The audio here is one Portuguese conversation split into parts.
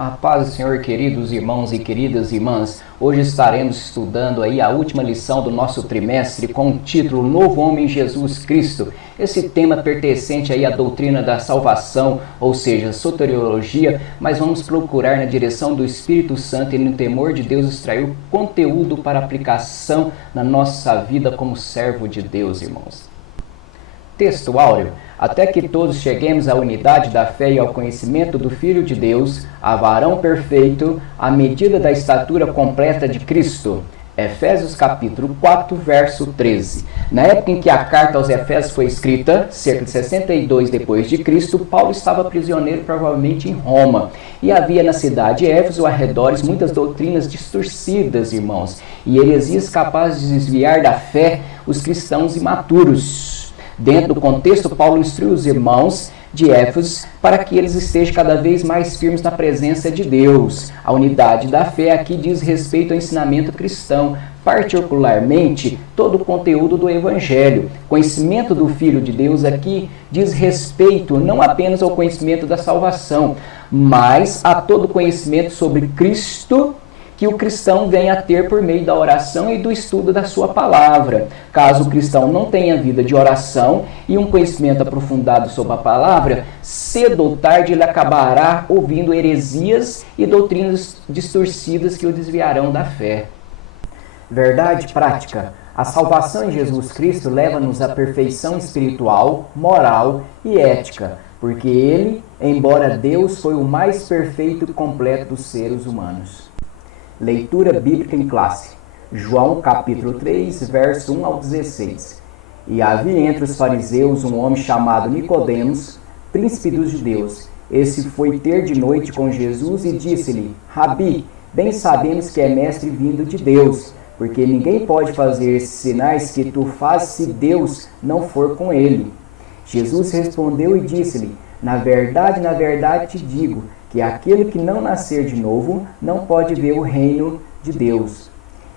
A paz do Senhor, queridos irmãos e queridas irmãs. Hoje estaremos estudando aí a última lição do nosso trimestre com o título Novo Homem Jesus Cristo. Esse tema pertencente aí à doutrina da salvação, ou seja, soteriologia, mas vamos procurar na direção do Espírito Santo e no temor de Deus extrair o conteúdo para aplicação na nossa vida como servo de Deus, irmãos. Texto áureo. Até que todos cheguemos à unidade da fé e ao conhecimento do Filho de Deus, a varão perfeito, à medida da estatura completa de Cristo. Efésios capítulo 4, verso 13. Na época em que a carta aos Efésios foi escrita, cerca de 62 depois de Cristo, Paulo estava prisioneiro provavelmente em Roma. E havia na cidade de Éfeso arredores muitas doutrinas distorcidas, irmãos, e heresias capazes de desviar da fé os cristãos imaturos. Dentro do contexto, Paulo instrui os irmãos de Éfeso para que eles estejam cada vez mais firmes na presença de Deus. A unidade da fé aqui diz respeito ao ensinamento cristão, particularmente todo o conteúdo do Evangelho. Conhecimento do Filho de Deus aqui diz respeito não apenas ao conhecimento da salvação, mas a todo conhecimento sobre Cristo que o cristão venha a ter por meio da oração e do estudo da sua palavra. Caso o cristão não tenha vida de oração e um conhecimento aprofundado sobre a palavra, cedo ou tarde ele acabará ouvindo heresias e doutrinas distorcidas que o desviarão da fé. Verdade prática. A salvação em Jesus Cristo leva-nos à perfeição espiritual, moral e ética, porque Ele, embora Deus, foi o mais perfeito e completo dos seres humanos. Leitura bíblica em classe. João capítulo 3, verso 1 ao 16. E havia entre os fariseus um homem chamado Nicodemos, príncipe dos judeus. Esse foi ter de noite com Jesus e disse-lhe: Rabi, bem sabemos que é mestre vindo de Deus, porque ninguém pode fazer esses sinais que tu fazes se Deus não for com ele. Jesus respondeu e disse-lhe: na verdade te digo, que aquele que não nascer de novo não pode ver o reino de Deus.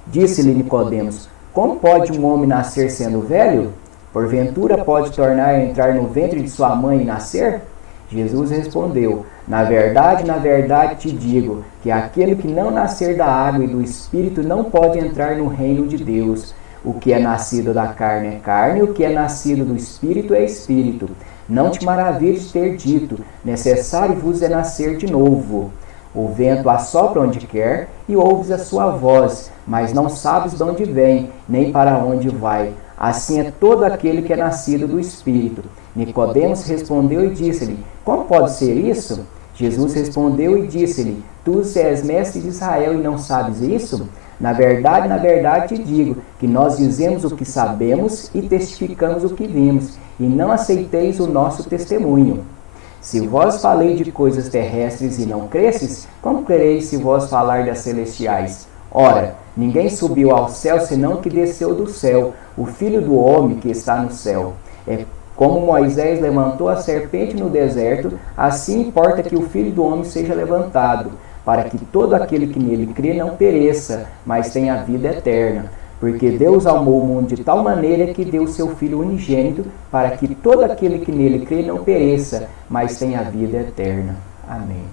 Disse-lhe Nicodemos: como pode um homem nascer sendo velho? Porventura pode tornar a entrar no ventre de sua mãe e nascer? Jesus respondeu: na verdade te digo, que aquele que não nascer da água e do Espírito não pode entrar no reino de Deus. O que é nascido da carne é carne, o que é nascido do Espírito é Espírito. Não te maravilhes de ter dito, necessário vos é nascer de novo. O vento assopra onde quer e ouves a sua voz, mas não sabes de onde vem, nem para onde vai. Assim é todo aquele que é nascido do Espírito. Nicodemos respondeu e disse-lhe: como pode ser isso? Jesus respondeu e disse-lhe: tu és mestre de Israel e não sabes isso? Na verdade te digo, que nós dizemos o que sabemos e testificamos o que vimos, e não aceiteis o nosso testemunho. Se vós falei de coisas terrestres e não cresces, como crereis se vós falar das celestiais? Ora, ninguém subiu ao céu senão que desceu do céu, o Filho do homem que está no céu. É como Moisés levantou a serpente no deserto, assim importa que o Filho do homem seja levantado, para que todo aquele que nele crê não pereça, mas tenha a vida eterna. Porque Deus amou o mundo de tal maneira que deu seu Filho unigênito, para que todo aquele que nele crê não pereça, mas tenha a vida eterna. Amém.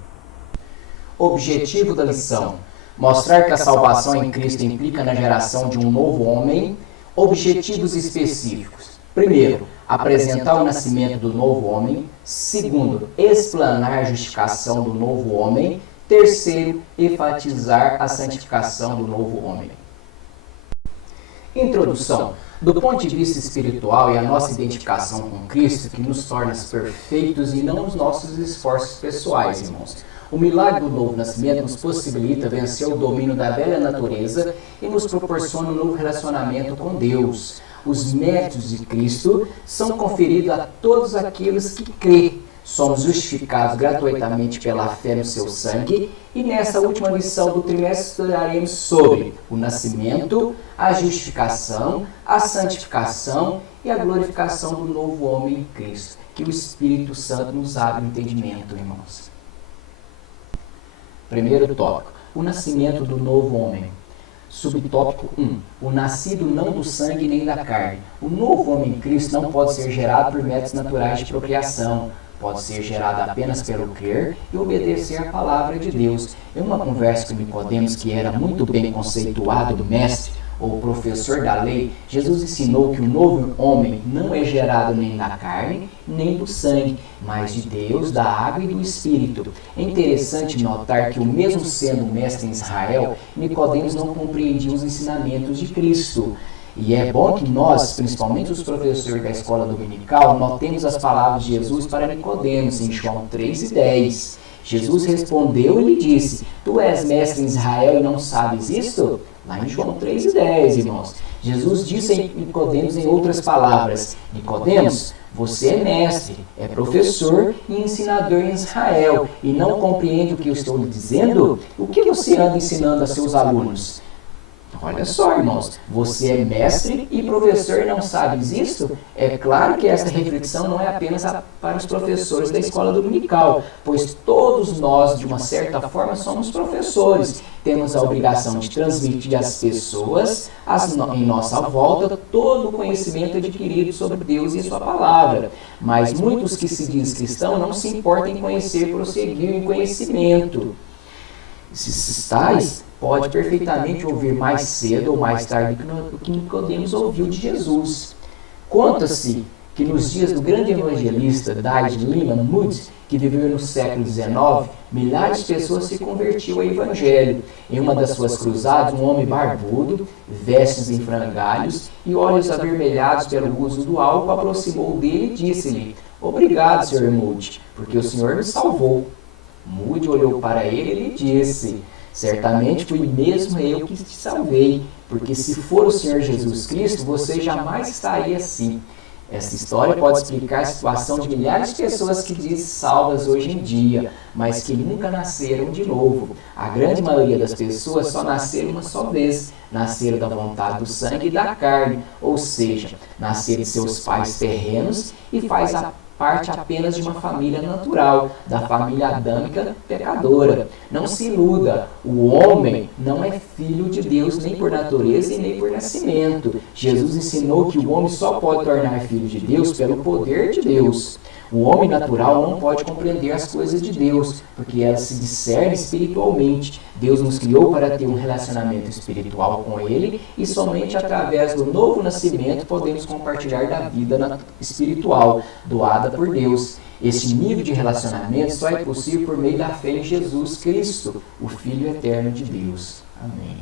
Objetivo da lição: mostrar que a salvação em Cristo implica na geração de um novo homem. Objetivos específicos. Primeiro, apresentar o nascimento do novo homem. Segundo, explanar a justificação do novo homem. Terceiro, enfatizar a santificação do novo homem. Introdução. Do ponto de vista espiritual e a nossa identificação com Cristo, que nos torna perfeitos e não os nossos esforços pessoais, irmãos. O milagre do novo nascimento nos possibilita vencer o domínio da velha natureza e nos proporciona um novo relacionamento com Deus. Os méritos de Cristo são conferidos a todos aqueles que crêem. Somos justificados gratuitamente pela fé no seu sangue, e nessa última lição do trimestre estudaremos sobre o nascimento, a justificação, a santificação e a glorificação do novo homem em Cristo. Que o Espírito Santo nos abra o entendimento, irmãos. Primeiro tópico: o nascimento do novo homem. Subtópico 1. O nascido não do sangue nem da carne. O novo homem em Cristo não pode ser gerado por métodos naturais de procriação. pode ser gerada apenas pelo crer e obedecer à palavra de Deus. Em uma conversa com Nicodemos, que era muito bem conceituado mestre ou professor da lei, Jesus ensinou que o novo homem não é gerado nem da carne, nem do sangue, mas de Deus, da água e do Espírito. É interessante notar que, o mesmo sendo mestre em Israel, Nicodemos não compreendia os ensinamentos de Cristo. E é bom que nós, principalmente os professores da escola dominical, notemos as palavras de Jesus para Nicodemos, em João 3:10. Jesus respondeu e lhe disse: Tu és mestre em Israel e não sabes isto? Lá em João 3:10, irmãos. Jesus disse a Nicodemos em outras palavras: Nicodemos, você é mestre, é professor e ensinador em Israel e não compreende o que eu estou lhe dizendo? O que você anda ensinando a seus alunos? Olha só, irmãos, você é mestre e professor e não sabes isto? É claro que esta reflexão não é apenas para os professores da escola dominical, pois todos nós, de uma certa forma, somos professores. Temos a obrigação de transmitir às pessoas, em nossa volta, todo o conhecimento adquirido sobre Deus e sua palavra. Mas muitos que se dizem cristãos não se importam em conhecer e prosseguir em conhecimento. Esses tais pode perfeitamente ouvir mais cedo ou mais tarde do que Nicodemos ouviu de Jesus. Conta-se que nos dias do grande evangelista Dallas Lyman Moody, que viveu no século XIX, milhares de pessoas se convertiam ao evangelho. Em uma das suas cruzadas, um homem barbudo, vestes em frangalhos e olhos avermelhados pelo uso do álcool, aproximou dele e disse-lhe: Obrigado, Sr. Moody, porque o Senhor me salvou. Moody olhou para ele e lhe disse: Certamente fui mesmo eu que te salvei, porque se for o Senhor Jesus Cristo, você jamais estaria assim. Essa história pode explicar a situação de milhares de pessoas que dizem salvas hoje em dia, mas que nunca nasceram de novo. A grande maioria das pessoas só nasceram uma só vez. Nasceram da vontade do sangue e da carne, ou seja, nasceram de seus pais terrenos e faz parte apenas de uma família natural, da família adâmica pecadora. Não se iluda, o homem não é filho de Deus nem por natureza e nem por nascimento. Jesus ensinou que o homem só pode tornar filho de Deus pelo poder de Deus. O homem natural não pode compreender as coisas de Deus, porque elas se discernem espiritualmente. Deus nos criou para ter um relacionamento espiritual com Ele e somente através do novo nascimento podemos compartilhar da vida espiritual doada por Deus. Este nível de relacionamento só é possível por meio da fé em Jesus Cristo, o Filho eterno de Deus. Amém.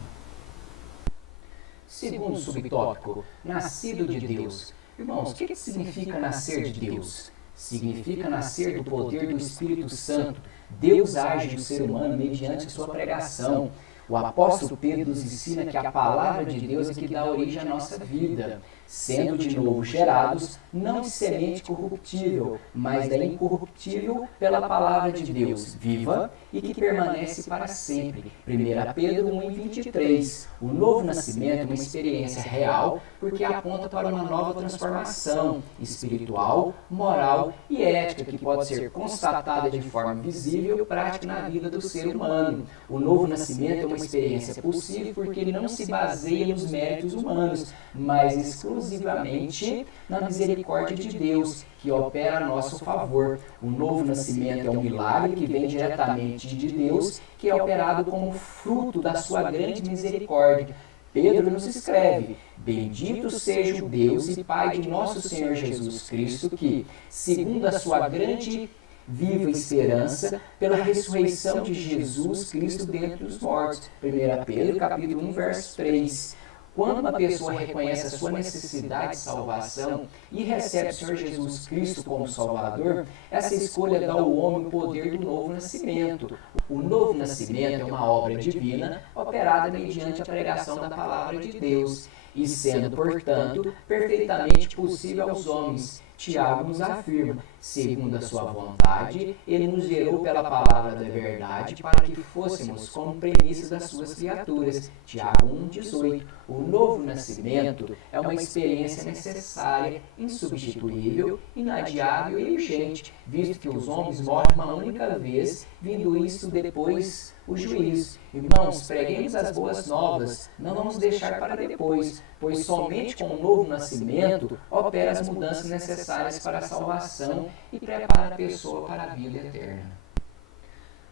Segundo subtópico, nascido de Deus. Irmãos, o que significa nascer de Deus? Significa nascer do poder do Espírito Santo. Deus age no ser humano mediante a sua pregação. O apóstolo Pedro nos ensina que a palavra de Deus é que dá origem à nossa vida, sendo de novo gerados, não de semente corruptível, mas da incorruptível pela palavra de Deus, viva e que permanece para sempre. 1 Pedro 1:23. O novo nascimento é uma experiência real, porque aponta para uma nova transformação espiritual, moral e ética que pode ser constatada de forma visível e prática na vida do ser humano. O novo nascimento é uma experiência possível porque ele não se baseia nos méritos humanos, mas exclusivamente na misericórdia de Deus, que opera a nosso favor. O novo nascimento é um milagre que vem diretamente de Deus, que é operado como fruto da sua grande misericórdia. Pedro nos escreve: Bendito seja o Deus e Pai de nosso Senhor Jesus Cristo, que, segundo a sua grande viva esperança, pela ressurreição de Jesus Cristo dentre os mortos. 1 Pedro, capítulo 1, verso 3. Quando uma pessoa reconhece a sua necessidade de salvação e recebe o Senhor Jesus Cristo como Salvador, essa escolha dá ao homem o poder do novo nascimento. O novo nascimento é uma obra divina operada mediante a pregação da palavra de Deus e sendo, portanto, perfeitamente possível aos homens. Tiago nos afirma: segundo a sua vontade, ele nos gerou pela palavra da verdade para que fôssemos como premissas das suas criaturas. Tiago 1,18. O novo nascimento é uma experiência necessária, insubstituível, inadiável e urgente, visto que os homens morrem uma única vez, vindo isto depois o juízo. Irmãos, preguemos as boas novas, não vamos deixar para depois, pois somente com o novo nascimento opera as mudanças necessárias necessárias para a salvação e prepara a pessoa para a vida eterna.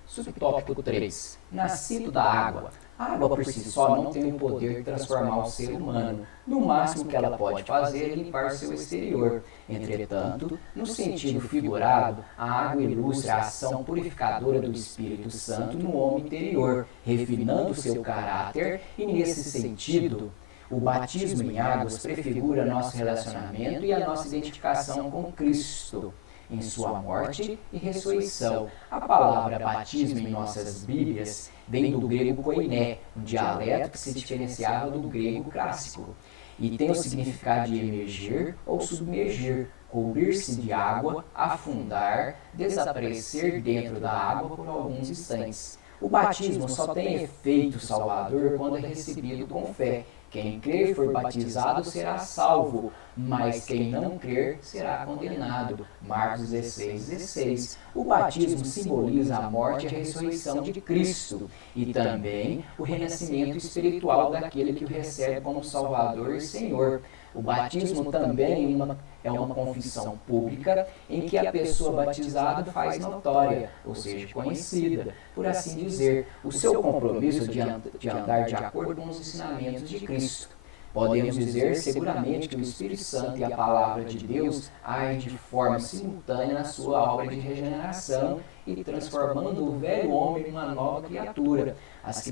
Subtópico 3. Nascido da água. A água por si só não tem o poder de transformar o ser humano. No máximo que ela pode fazer é limpar seu exterior. Entretanto, no sentido figurado, a água ilustra a ação purificadora do Espírito Santo no homem interior, refinando seu caráter e, nesse sentido, o batismo em águas prefigura nosso relacionamento e a nossa identificação com Cristo em sua morte e ressurreição. A palavra batismo em nossas Bíblias vem do grego koiné, um dialeto que se diferenciava do grego clássico, e tem o significado de emergir ou submergir, cobrir-se de água, afundar, desaparecer dentro da água por alguns instantes. O batismo só tem efeito salvador quando é recebido com fé. Quem crer e for batizado será salvo, mas quem não crer será condenado. Marcos 16:16. O batismo simboliza a morte e a ressurreição de Cristo e também o renascimento espiritual daquele que o recebe como Salvador e Senhor. O batismo também é uma confissão pública em que a pessoa batizada faz notória, ou seja, conhecida, por assim dizer, o seu compromisso de andar de acordo com os ensinamentos de Cristo. Podemos dizer seguramente que o Espírito Santo e a Palavra de Deus agem de forma simultânea na sua obra de regeneração e transformando o velho homem em uma nova criatura. As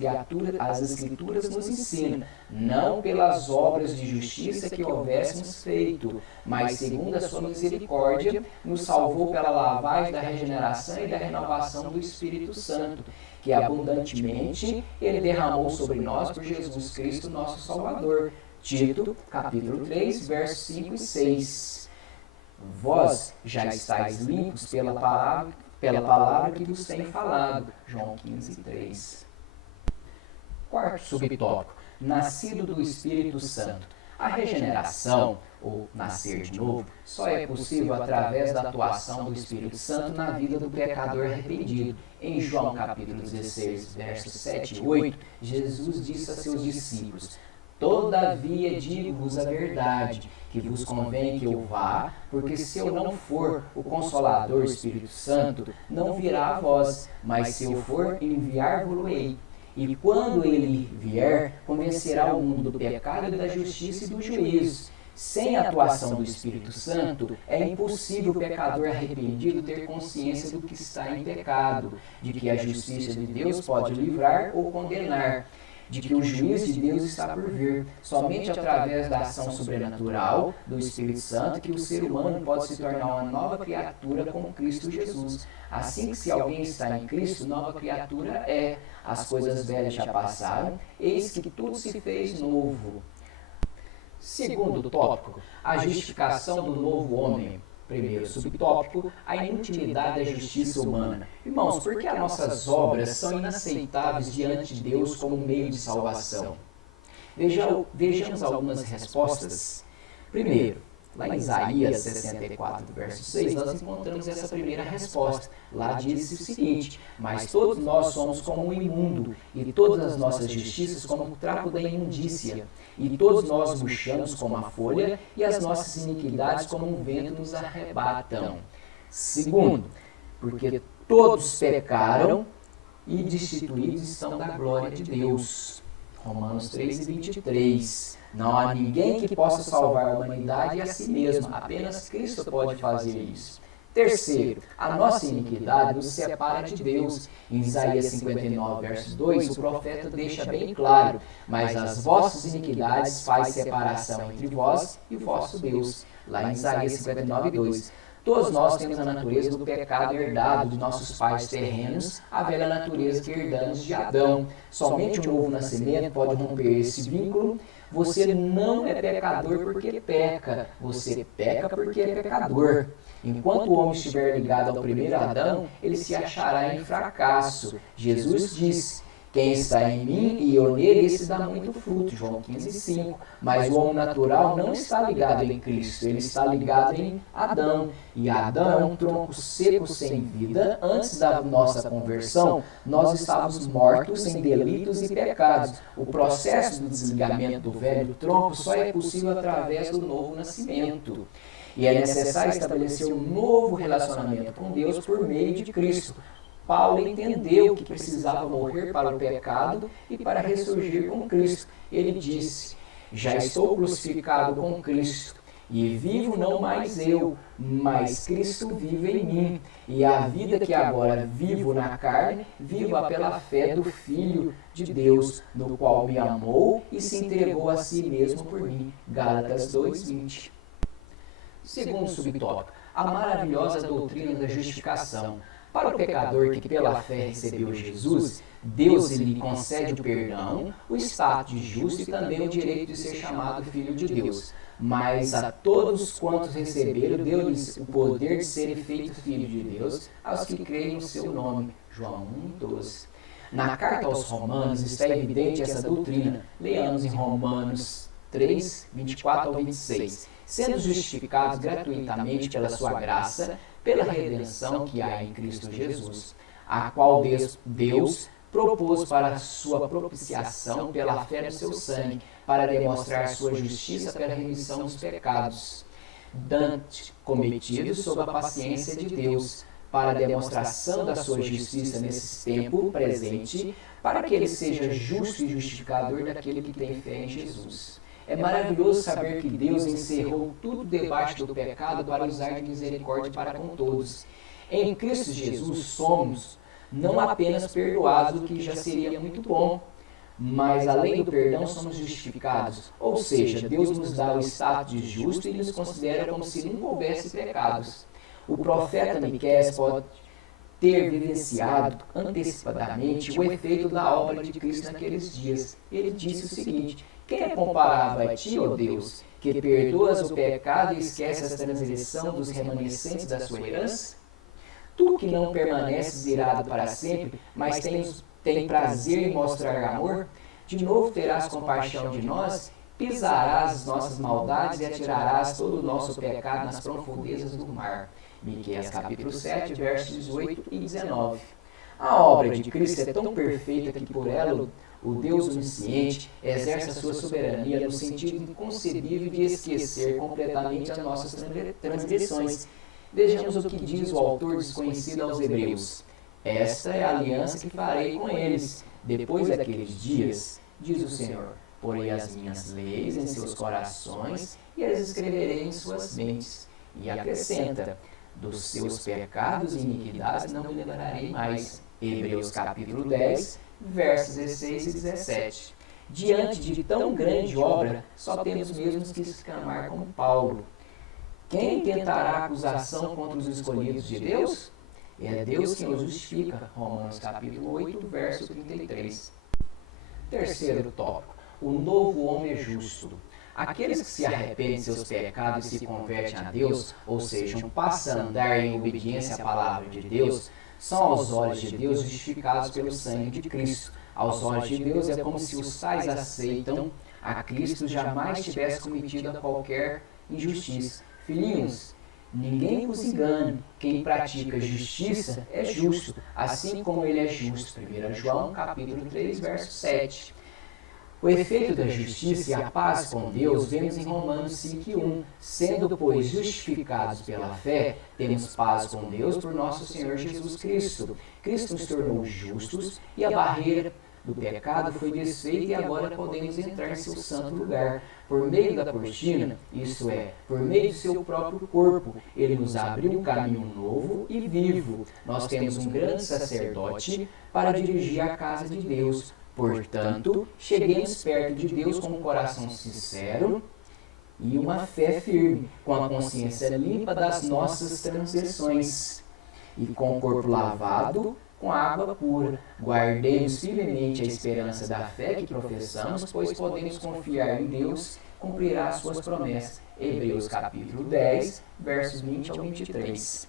Escrituras nos ensinam, não pelas obras de justiça que houvéssemos feito, mas segundo a sua misericórdia, nos salvou pela lavagem da regeneração e da renovação do Espírito Santo, que abundantemente Ele derramou sobre nós por Jesus Cristo, nosso Salvador. Tito, capítulo 3, versos 5 e 6. Vós já estáis limpos pela palavra que vos tenho falado. João 15, 3. Quarto subtópico. Nascido do Espírito Santo. A regeneração, ou nascer de novo, só é possível através da atuação do Espírito Santo na vida do pecador arrependido. Em João capítulo 16, versos 7 e 8, Jesus disse a seus discípulos: Todavia digo-vos a verdade, que vos convém que eu vá, porque se eu não for, o Consolador, o Espírito Santo, não virá a vós, mas se eu for, enviar-vos-ei. E quando ele vier, convencerá o mundo do pecado, da justiça e do juízo. Sem a atuação do Espírito Santo, é impossível o pecador arrependido ter consciência do que está em pecado, de que a justiça de Deus pode livrar ou condenar, de que o juízo de Deus está por vir. Somente através da ação sobrenatural do Espírito Santo que o ser humano pode se tornar uma nova criatura com Cristo Jesus. Assim que se alguém está em Cristo, nova criatura é. As coisas velhas já passaram, eis que tudo se fez novo. Segundo tópico, a justificação do novo homem. Primeiro subtópico, a inutilidade da justiça humana. Irmãos, por que as nossas obras são inaceitáveis diante de Deus como meio de salvação? Vejamos algumas respostas. Primeiro, lá em Isaías 64, verso 6, nós encontramos essa primeira resposta. Lá diz o seguinte: mas todos nós somos como um imundo, e todas as nossas justiças como o trapo da imundícia. E todos nós murchamos como a folha, e as nossas iniquidades como um vento nos arrebatam. Segundo, porque todos pecaram e destituídos estão da glória de Deus. Romanos 3:23. Não há ninguém que possa salvar a humanidade e a si mesmo, apenas Cristo pode fazer isso. Terceiro, a nossa iniquidade nos separa de Deus. Em Isaías 59, verso 2, o profeta deixa bem claro: mas as vossas iniquidades faz separação entre vós e o vosso Deus. Lá em Isaías 59, 2. Todos nós temos a natureza do pecado herdado de nossos pais terrenos, a velha natureza que herdamos de Adão. Somente o novo nascimento pode romper esse vínculo. Você não é pecador porque peca, você peca porque é pecador. Enquanto o homem estiver ligado ao primeiro Adão, ele se achará em fracasso. Jesus disse: quem está em mim e eu nele, esse dá muito fruto. João 15:5. Mas o homem natural não está ligado em Cristo, ele está ligado em Adão. E Adão é um tronco seco sem vida. Antes da nossa conversão, nós estávamos mortos em delitos e pecados. O processo do desligamento do velho tronco só é possível através do novo nascimento. E é necessário estabelecer um novo relacionamento com Deus por meio de Cristo. Paulo entendeu que precisava morrer para o pecado e para ressurgir com Cristo. Ele disse: já estou crucificado com Cristo, e vivo não mais eu, mas Cristo vive em mim. E a vida que agora vivo na carne, vivo pela fé do Filho de Deus, no qual me amou e se entregou a si mesmo por mim. Gálatas 2:20. Segundo subtópico, a maravilhosa doutrina da justificação. Para o pecador que pela fé recebeu Jesus, Deus lhe concede o perdão, o status de justo e também o direito de ser chamado filho de Deus. Mas a todos quantos receberam, deu-lhes o poder de serem feitos filhos de Deus, aos que creem no seu nome. João 1:12. Na carta aos Romanos está evidente essa doutrina. Leamos em Romanos 3:24-26. Sendo justificados gratuitamente pela sua graça, pela redenção que há em Cristo Jesus, a qual Deus propôs para a sua propiciação pela fé no seu sangue, para demonstrar sua justiça pela remissão dos pecados, dantes cometidos sob a paciência de Deus, para a demonstração da sua justiça nesse tempo presente, para que ele seja justo e justificador daquele que tem fé em Jesus. É maravilhoso saber que Deus encerrou tudo debaixo do pecado para usar de misericórdia para com todos. Em Cristo Jesus somos não apenas perdoados, o que já seria muito bom, mas além do perdão somos justificados. Ou seja, Deus nos dá o status de justo e nos considera como se nunca houvesse pecados. O profeta Miqueias pode ter vivenciado antecipadamente o efeito da obra de Cristo naqueles dias. Ele disse o seguinte: quem é comparável a ti, ó Deus, que perdoas o pecado e esqueces a transgressão dos remanescentes da sua herança? Tu que não permaneces irado para sempre, mas tem prazer em mostrar amor, de novo terás compaixão de nós, pisarás as nossas maldades e atirarás todo o nosso pecado nas profundezas do mar. Miqueias capítulo 7, versos 18 e 19. A obra de Cristo é tão perfeita que por ela o Deus onisciente exerce a sua soberania no sentido inconcebível de esquecer completamente as nossas transgressões. Vejamos o que diz o autor desconhecido aos Hebreus. Esta é a aliança que farei com eles. Depois daqueles dias, diz o Senhor, porei as minhas leis em seus corações e as escreverei em suas mentes. E acrescenta, dos seus pecados e iniquidades não me lembrarei mais. Hebreus capítulo 10, versos 16 e 17. Diante de tão grande obra, só temos mesmo que exclamar como Paulo: quem tentará acusação contra os escolhidos de Deus? É Deus quem os justifica. Romanos capítulo 8, verso 33. Terceiro tópico: o novo homem é justo. Aqueles que se arrependem de seus pecados e se convertem a Deus, ou seja, passam a andar em obediência à palavra de Deus, são aos olhos de Deus justificados pelo sangue de Cristo. Aos olhos de Deus é como se os tais aceitam a Cristo jamais tivesse cometido qualquer injustiça. Filhinhos, ninguém vos engane, quem pratica justiça é justo, assim como ele é justo. 1 João capítulo 3, verso 7. O efeito da justiça e a paz com Deus vemos em Romanos 5:1. Sendo, pois, justificados pela fé, temos paz com Deus por nosso Senhor Jesus Cristo. Cristo nos tornou justos e a barreira do pecado foi desfeita e agora podemos entrar em seu santo lugar. Por meio da cortina, isto é, por meio do seu próprio corpo, ele nos abriu um caminho novo e vivo. Nós temos um grande sacerdote para dirigir a casa de Deus. Portanto, cheguemos perto de Deus com um coração sincero e uma fé firme, com a consciência limpa das nossas transgressões e com o corpo lavado com água pura. Guardemos firmemente a esperança da fé que professamos, pois podemos confiar em Deus, cumprirá as suas promessas. Hebreus capítulo 10, versos 20 ao 23.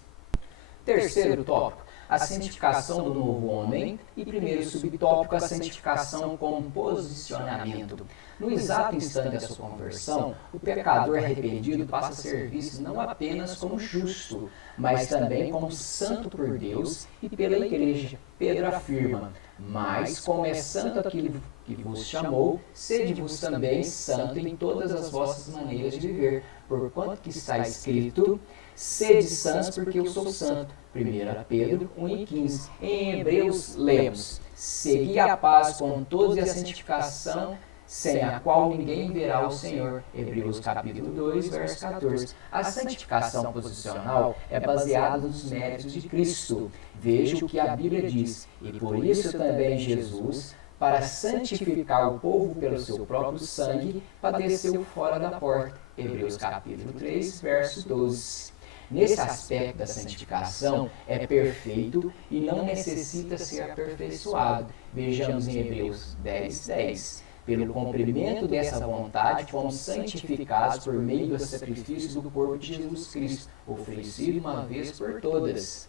Terceiro tópico: a santificação do novo homem, e primeiro subtópico, a santificação como posicionamento. No exato instante da sua conversão, o pecador arrependido passa a ser visto não apenas como justo, mas também como santo por Deus e pela igreja. Pedro afirma: Mas, como é santo aquele que vos chamou, sede-vos também santo em todas as vossas maneiras de viver, porquanto que está escrito, sede santos porque eu sou santo. 1 Pedro 1,15. Em Hebreus lemos, segui a paz com todos e a santificação, sem a qual ninguém verá o Senhor. Hebreus capítulo 2, verso 14. A santificação posicional é baseada nos méritos de Cristo. Veja o que a Bíblia diz. E por isso também Jesus, para santificar o povo pelo seu próprio sangue, padeceu fora da porta. Hebreus capítulo 3, verso 12. Nesse aspecto da santificação, é perfeito e não necessita ser aperfeiçoado. Vejamos em Hebreus 10, 10. Pelo cumprimento dessa vontade, fomos santificados por meio do sacrifício do corpo de Jesus Cristo, oferecido uma vez por todas.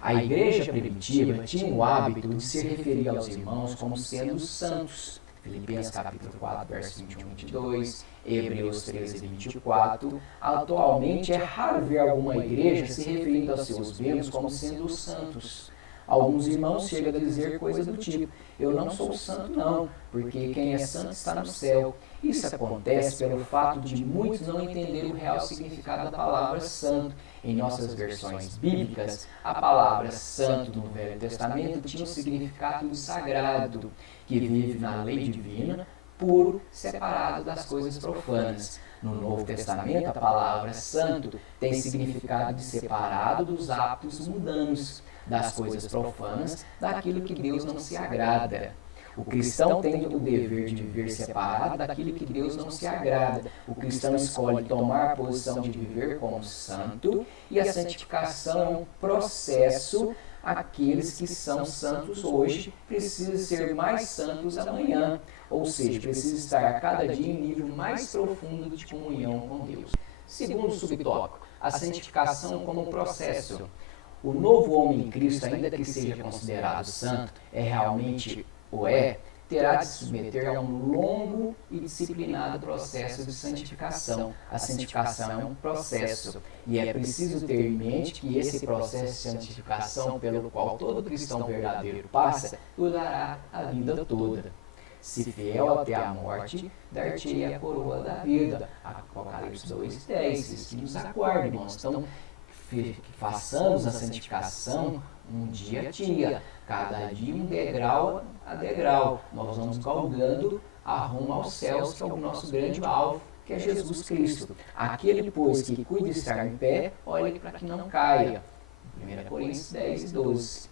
A igreja primitiva tinha o hábito de se referir aos irmãos como sendo santos. Filipenses capítulo 4, verso 21 e 22, Hebreus 13, 24. Atualmente é raro ver alguma igreja se referindo aos seus membros como sendo santos. Alguns irmãos chegam a dizer coisas do tipo, eu não sou santo não, porque quem é santo está no céu. Isso acontece pelo fato de muitos não entenderem o real significado da palavra santo. Em nossas versões bíblicas, a palavra santo no Velho Testamento tinha um significado de sagrado, que vive na lei divina, puro, separado das coisas profanas. No Novo Testamento, a palavra santo tem significado de separado dos hábitos mundanos, das coisas profanas, daquilo que Deus não se agrada. O cristão tem o dever de viver separado daquilo que Deus não se agrada. O cristão escolhe tomar a posição de viver como santo, e a santificação é um processo. Aqueles que são santos hoje precisam ser mais santos amanhã, ou seja, precisam estar a cada dia em nível mais profundo de comunhão com Deus. Segundo subtópico, a santificação como processo. O novo homem em Cristo, ainda que seja considerado santo, terá de se submeter a um longo e disciplinado processo de santificação. A santificação é um processo, e é preciso ter em mente que esse processo de santificação pelo qual todo cristão verdadeiro passa, durará a vida toda. Se fiel até a morte, dar-te-ei a coroa da vida. Apocalipse 2:10. Isso que nos aguarda, irmãos. Então, façamos a santificação um dia a dia, cada dia um degrau a degrau. Nós vamos galgando a rumo aos céus, que é o nosso grande alvo, que é Jesus Cristo. Aquele, pois, que cuida de estar em pé, olhe para que não caia. 1 Coríntios 10:12.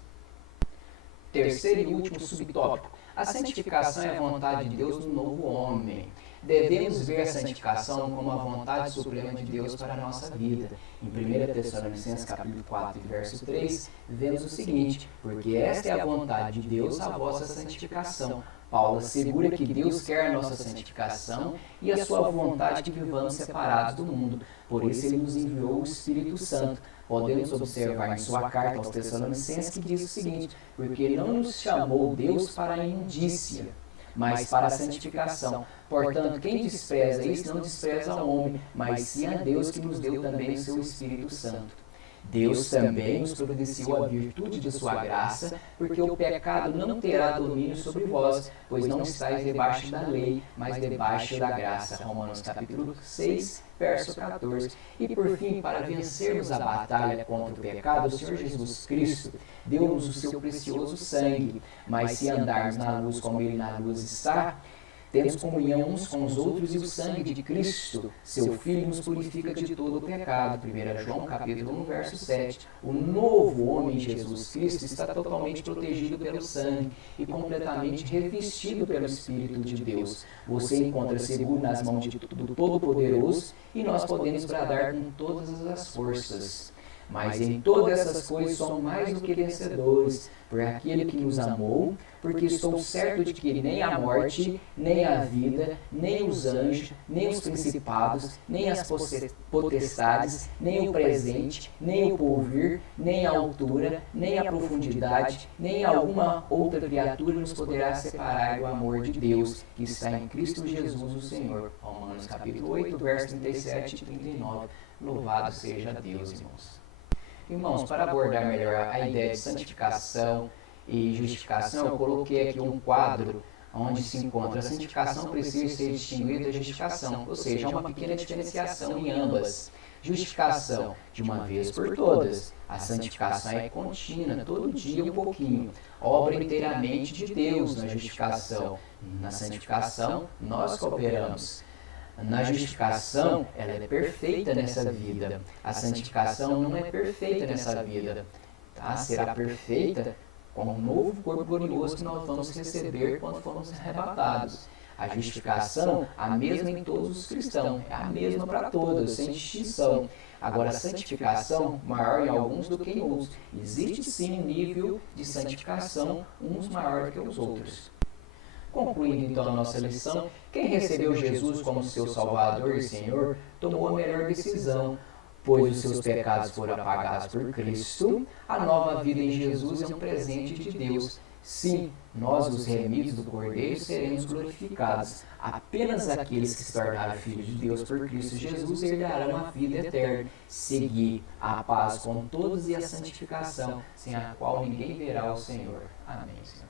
Terceiro e último subtópico. A santificação é a vontade de Deus no novo homem. Devemos ver a santificação como a vontade suprema de Deus para a nossa vida. Em 1 Tessalonicenses capítulo 4, verso 3, vemos o seguinte, porque esta é a vontade de Deus, a vossa santificação. Paulo assegura que Deus quer a nossa santificação e a sua vontade que vivamos separados do mundo. Por isso ele nos enviou o Espírito Santo. Podemos observar em sua carta aos Tessalonicenses que diz o seguinte, porque não nos chamou Deus para a imundícia, mas para a santificação. Portanto, quem despreza isso não despreza ao homem, mas sim a Deus que nos deu também o seu Espírito Santo. Deus também nos providenciou a virtude de sua graça, porque o pecado não terá domínio sobre vós, pois não estáis debaixo da lei, mas debaixo da graça. Romanos capítulo 6, verso 14. E por fim, para vencermos a batalha contra o pecado, o Senhor Jesus Cristo deu-nos o seu precioso sangue, mas se andarmos na luz como Ele na luz está, temos comunhão uns com os outros, e o sangue de Cristo, seu Filho, nos purifica de todo o pecado. 1 João capítulo 1, verso 7. O novo homem Jesus Cristo está totalmente protegido pelo sangue e completamente revestido pelo Espírito de Deus. Você encontra seguro nas mãos do Todo-Poderoso, e nós podemos bradar com todas as forças. Mas em todas essas coisas somos mais do que vencedores, por aquele que nos amou, porque estou certo de que nem a morte, nem a vida, nem os anjos, nem os principados, nem as potestades, nem o presente, nem o porvir, nem a altura, nem a profundidade, nem alguma outra criatura nos poderá separar do amor de Deus, que está em Cristo Jesus o Senhor. Romanos capítulo 8, versos 37 e 39. Louvado seja Deus, irmãos. Irmãos, para abordar melhor a ideia de santificação e justificação, eu coloquei aqui um quadro onde se encontra a santificação precisa ser distinguida da justificação, ou seja, há uma pequena diferenciação em ambas. Justificação de uma vez por todas, a santificação é contínua, todo dia um pouquinho, obra inteiramente de Deus na justificação. Na santificação, nós cooperamos. Na justificação, ela é perfeita nessa vida. A santificação não é perfeita nessa vida. Tá? Será perfeita com um novo corpo glorioso que nós vamos receber quando formos arrebatados. A justificação, a mesma em todos os cristãos, é a mesma para todos, sem distinção. Agora, a santificação, maior em alguns do que em outros. Existe sim um nível de santificação, uns maior que os outros. Concluindo então a nossa lição, quem recebeu Jesus como seu Salvador e Senhor, tomou a melhor decisão, pois os seus pecados foram apagados por Cristo. A nova vida em Jesus é um presente de Deus. Sim, nós, os remidos do Cordeiro, seremos glorificados. Apenas aqueles que se tornaram filhos de Deus por Cristo Jesus herdarão a vida eterna. Segui a paz com todos e a santificação, sem a qual ninguém verá o Senhor. Amém, Senhor.